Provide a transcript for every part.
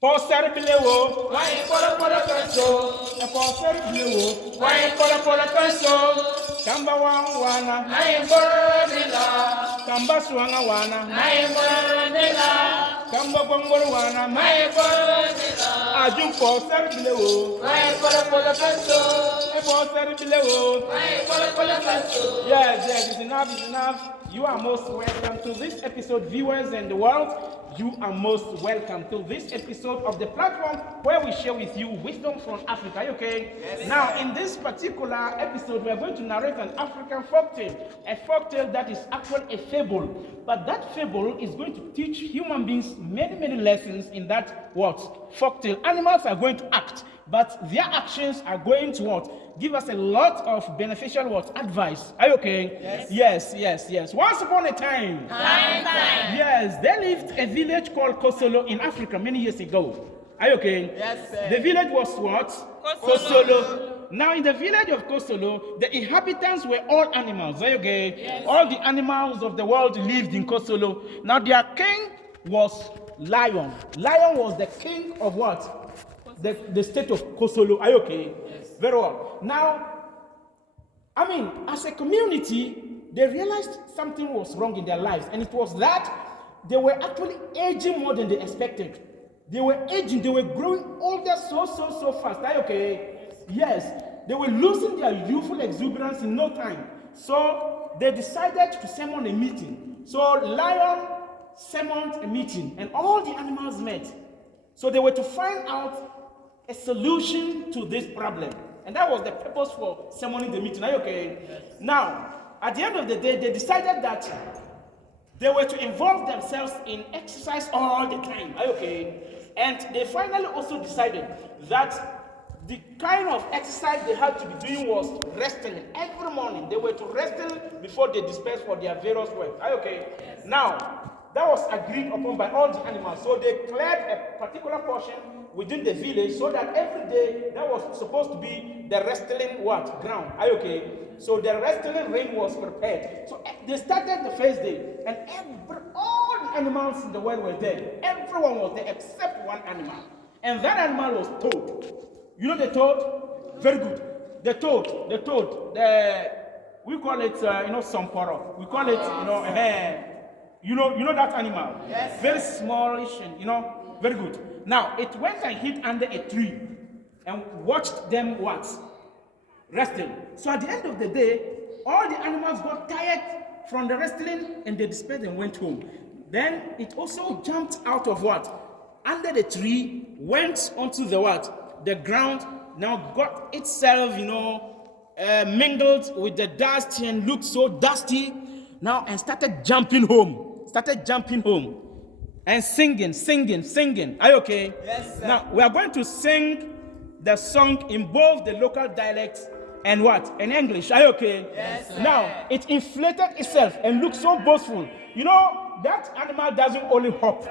Poster bilewo, Why polo kanso? a poster bilewo, Why polo kanso? Kamba wana, I polo nila. Kamba swanga wana, I polo nila. Kamba bongor wana, I polo nila. Aju poster bilewo, Why polo kanso? a poster bilewo. Why polo kanso? Yes, it's enough, it's enough. You are most welcome to this episode, viewers in the world. You are most welcome to this episode of the platform where we share with you wisdom from Africa. Okay? Yes. Now, in this particular episode, we are going to narrate an African folktale, a folktale that is actually a fable. But that fable is going to teach human beings many, many lessons in that what? Folktale. Animals are going to act, but their actions are going to what? Give us a lot of beneficial what? Advice. Are you okay? Yes. Yes. Once upon a time. Yes, there lived a village called Kosolo in Africa many years ago. Are you okay? Yes, sir. The village was what? Kosolo. Now in the village of Kosolo, the inhabitants were all animals. Are you okay? Yes. All the animals of the world lived in Kosolo. Now their king was Lion. Lion was the king of what? The state of Kosolo. Are you okay? Yes. Very well. Now, as a community, they realized something was wrong in their lives, and it was that they were actually aging more than they expected. They were aging, they were growing older so fast. Are you okay? Yes. They were losing their youthful exuberance in no time. So they decided to summon a meeting. So Lion summoned a meeting, and all the animals met. So they were to find out a solution to this problem. And that was the purpose for summoning the meeting. Are you okay? Yes. Now, at the end of the day, they decided that they were to involve themselves in exercise all the time. Are you okay? And they finally also decided that the kind of exercise they had to be doing was wrestling. Every morning, they were to wrestle before they dispersed for their various work. Are you okay? Yes. Now, that was agreed upon by all the animals. So they cleared a particular portion within the village so that every day that was supposed to be the wrestling ground. Are you okay? So the wrestling ring was prepared. So they started the first day, and all the animals in the world were there. Everyone was there except one animal. And that animal was toad. You know the toad? Very good. The toad. We call it, Samporo. We call it, you know that animal? Yes. Very smallish and, very good. Now, it went and hid under a tree and watched them wrestling. So at the end of the day, all the animals got tired from the wrestling and they dispersed and went home. Then it also jumped out of under the tree, went onto the ground, now got itself, mingled with the dust and looked so dusty now, and started jumping home. And singing. Are you okay? Yes, sir. Now, we are going to sing the song in both the local dialects and in English. Are you okay? Yes, sir. Now, it inflated itself and looked so boastful. That animal doesn't only hop.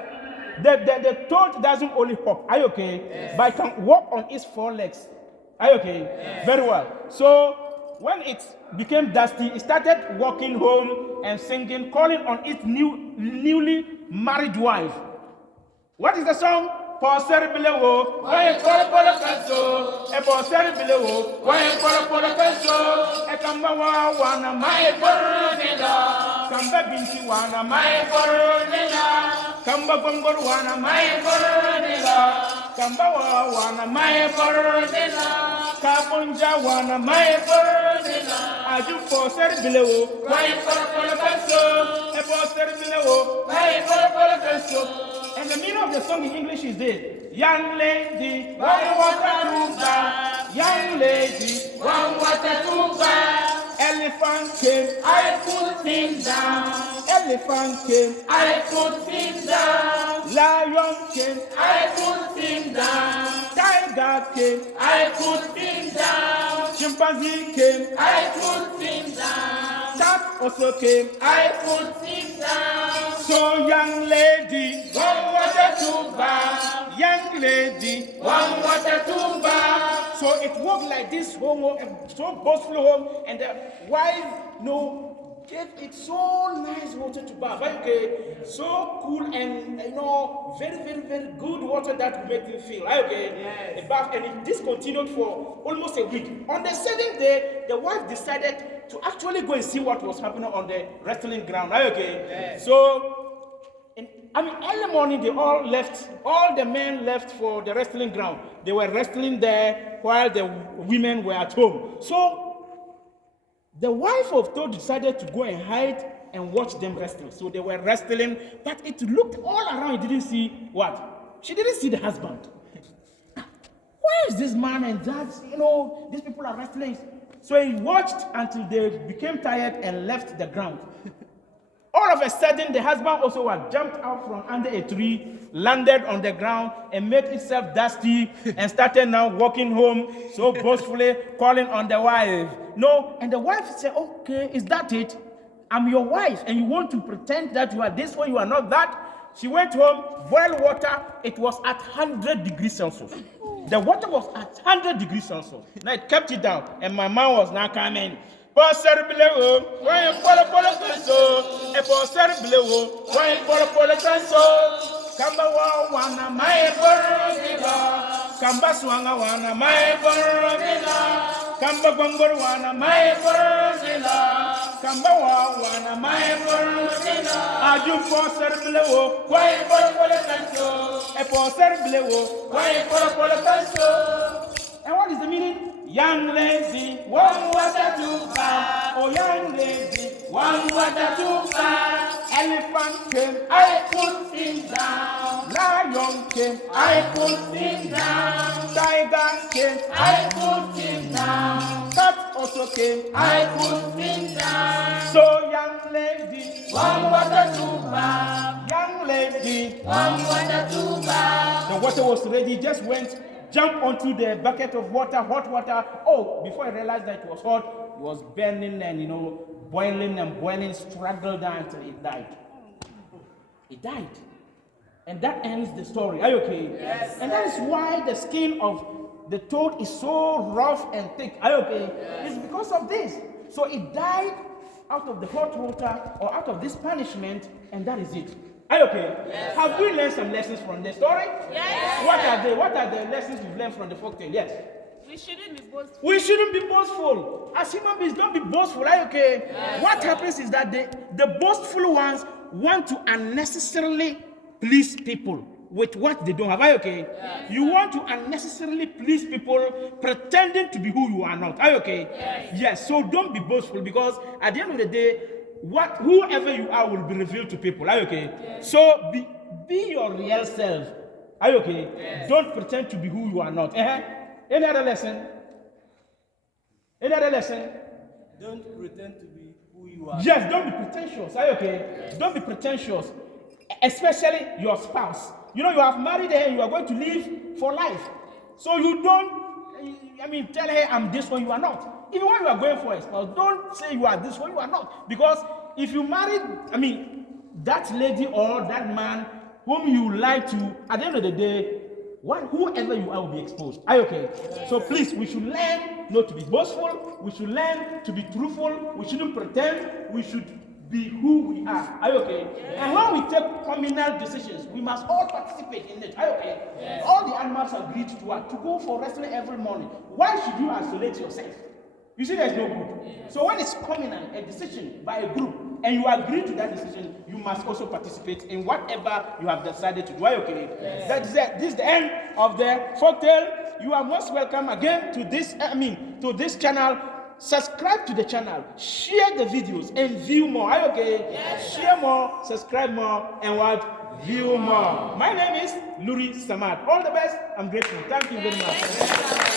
The toad doesn't only hop. Are you okay? Yes. But it can walk on its four legs. Are you okay? Yes. Very well. So, when it became dusty, it started walking home and singing, calling on its newly married wife. What is the song? Poster bilewo, Why polo kanso? e poster bilewo, Why polo kanso? e kamba wana My polo nila. kamba binti wana My polo nila. kamba gongor wana My polo nila. kamba wana My polo nila. kabunja wana My polo nila. aju poster bilewo, Why polo kanso? e poster bilewo. Why polo kanso? And the meaning of the song in English is this: young lady, Why water to buy? young lady, One water to buy. elephant came, I put him down. elephant came, I put him down. lion came, I put him down. tiger came, I put him down. chimpanzee came, I put him down. shark also came. I put him down. So young lady, One water to buy. young lady, One water to buy. so it walked like this home, so boastful home, and the wife, gave it so nice water to bath. Okay, so cool and very, very, very good water that will make him feel. Okay, a bath, and this continued for almost a week. On the 7th day, the wife decided to actually go and see what was happening on the wrestling ground. Okay, so. Early morning, they all left. All the men left for the wrestling ground. They were wrestling there while the women were at home. So, the wife of Todd decided to go and hide and watch them wrestle. So they were wrestling, but it looked all around. He didn't see what? She didn't see the husband. Where is this man and that? These people are wrestling. So he watched until they became tired and left the ground. All of a sudden, the husband also had jumped out from under a tree, landed on the ground, and made himself dusty, and started now walking home so boastfully, calling on the wife. No, and the wife said, okay, is that it? I'm your wife, and you want to pretend that you are this one, you are not that? She went home, boiled water. It was at 100 degrees Celsius. The water was at 100 degrees Celsius. Now it kept it down, and my mom was now coming. Passer blewo, why polo kanso? E passer blewo, why polo kanso? Kamba wana mai borogila, kamba swanga wana mai borogila, kamba gongor wana mai borogila, kamba wana mai borogila. Aju passer blewo, why polo kanso? E passer blewo, why polo kanso? And what is the meaning? Young lazy, one water too far. Oh, young lazy, one water too far. Elephant came, I put him down. Lion came, I put him down. Tiger came, I put him down. Cat also came, I put him down. So young lady, one water too far. Young lady, one water too far. The water was ready, just went. Jump onto the bucket of water, hot water. Oh, before I realized that it was hot, it was burning and, boiling and boiling, struggled down until it died. It died. And that ends the story. Are you okay? Yes. And that is why the skin of the toad is so rough and thick. Are you okay? Yes. It's because of this. So it died out of the hot water or out of this punishment, and that is it. Are you okay? Yes. Have we learned some lessons from the story? Yes. What are they? What are the lessons we've learned from the folktale? Yes. We shouldn't be boastful. We shouldn't be boastful. As human beings, don't be boastful. Are you okay? Yes. What happens is that the boastful ones want to unnecessarily please people with what they don't have. Are you okay? Yes. You want to unnecessarily please people pretending to be who you are not. Are you okay? Yes. So don't be boastful, because at the end of the day, whoever you are will be revealed to people. Are you okay? Yes. So be your real self. Are you okay? Yes. Don't pretend to be who you are not. Any other lesson? Any other lesson? Don't pretend to be who you are. Yes, don't be pretentious. Are you okay? Yes. Don't be pretentious. Especially your spouse. You have married her and you are going to live for life. So you don't, tell her I'm this one, you are not. Even when you are going for a spouse, don't say you are this one, you are not. Because if you married, that lady or that man whom you like to, at the end of the day, whoever you are will be exposed. Are you okay? Yes. So please, we should learn not to be boastful. We should learn to be truthful. We shouldn't pretend. We should be who we are. Are you okay? Yes. And when we take communal decisions, we must all participate in it. Are you okay? Yes. All the animals agreed to go for wrestling every morning. Why should you isolate yourself? You see, there's no good. Yes. So when it's communal, a decision by a group, and you agree to that decision, you must also participate in whatever you have decided to do. Are you okay? Yes. This is the end of the folktale. You are most welcome again to this channel. Subscribe to the channel, share the videos, and view more. Are you okay? Yes. Share more, subscribe more, and view more. My name is Luri Samad. All the best. I'm grateful. Thank you very much.